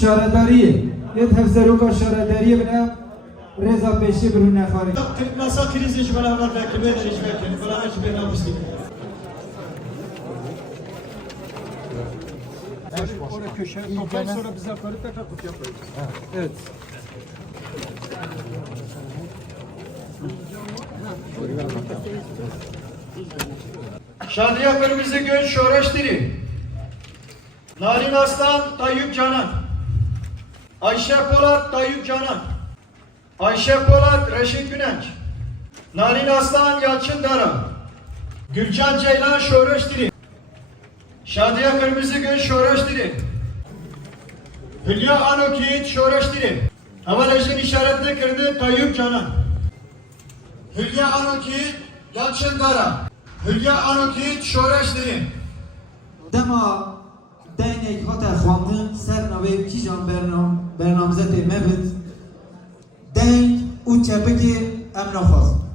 şaradariye. Yet hevzeruka şaradariye bine reza peşi bir nefari. Masa krizi hiç beraber belki ben hiç belki beraber hiç ben almıştık. Oraya köşe toplar sonra bize koyup tekrar kutuya koyuyoruz. Evet. Şadiye Kırmızı Gül Şoreştiri. Narin Aslan Tayyip Canan. Ayşe Polat Tayyip Canan. Ayşe Polat Reşit Günenç. Narin Aslan Yalçın Dara. Gülcan Ceylan Şoreştiri. Şadiye Kırmızı Gül Şoreştiri. Hülya Anokit Şoreştiri. Havalejin işaretli kırdı Tayyip Canan. Hülya Anokit Yalçın Dara. Hülya Anokit Şoreştiri. Dema denek hata xwandin ser navê kîjan bernam bernamezê tê mevit denk û çepekê em naxwazin.